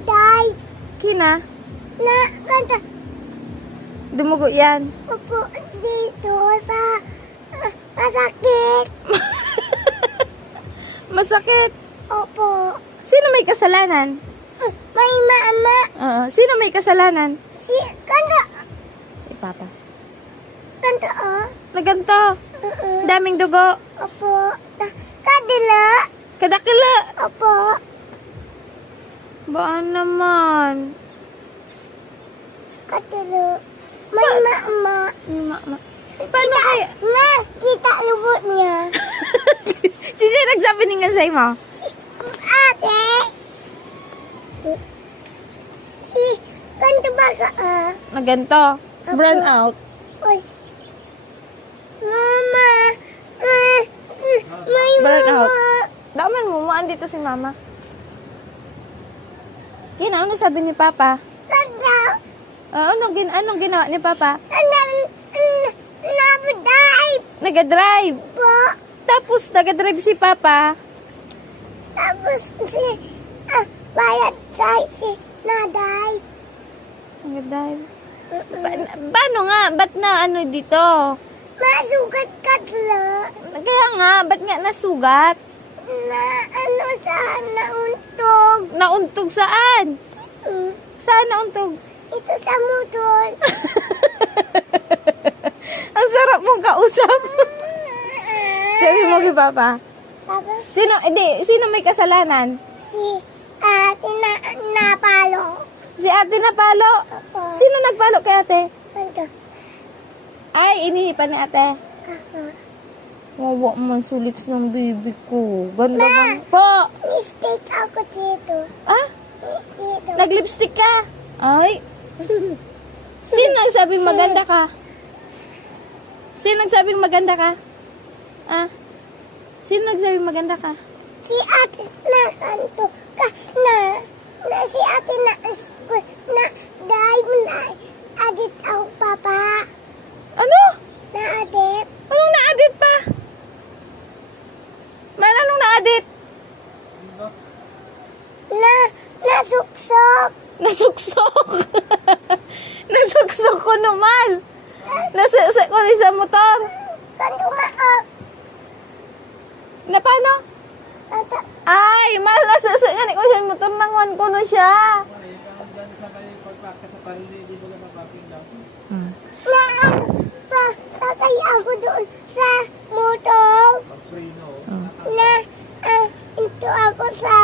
Day. Kina? Na, kanta. Dumugo yan. Opo, dito sa masakit. Masakit. Opo. Sino may kasalanan? May mama. Oo. Sino may kasalanan? Si, kanta. Si Papa. Kanta, oh. Naganto. Daming dugo. Opo. Kadila. Kadakila. Opo. Baan naman? Kadila. May mama. Mama. Paano kaya? Ma, kita lubot niya. Sisi nagsabi ni nga sa'yo mo? Ate. Si, kanta ba ka, Naganto. Brown out. Uy. Mama. May Brown mama. out. Daman mo, maan dito si Mama. Kina, ano sabi ni Papa? Kanta. Anong ginawa ni Papa? Nabadive Nagadrive. po. Tapos, nagadrive si Papa. Tapos si, bayad sa si Nadive. Nagadrive. Paano nga? Ba't na ano dito? Masugat katlo. Kaya nga, ba't nga nasugat? Na ano saan nauntog. Nauntog saan? Saan nauntog? Ito sa motor. Ang sarap mong kausap. Sabi mo kay Papa. Tapos Sino may kasalanan? si ate napalo. Si ate na palo. Opo. Sino nagpalo kay ate? Kanta. Ay, inihipan ni ate. Ako. Wawa man sa lips ng baby ko. Ganda ba? Po! Mistake ako dito. Ah? Dito. Nag-lipstick ka? Ay. Sino nagsabing maganda ka? Sino nagsabing maganda ka? Ah? Sino nagsabing maganda ka? Si ate na kanto ka na si ate na dive na adit ako papa. Ano? Na adit. Anong na-edit pa? Anong na-edit? Na nasuksok. Nasuksok. Nasuksok ko naman. Nasuksok ko rin sa motor. Kanto maak. Na paano? Ata. Ay, mahal nasuksok nga ni ko siya motor. Nangwan ko na siya. Na sakay ako doon sa motor. Na ito ako sa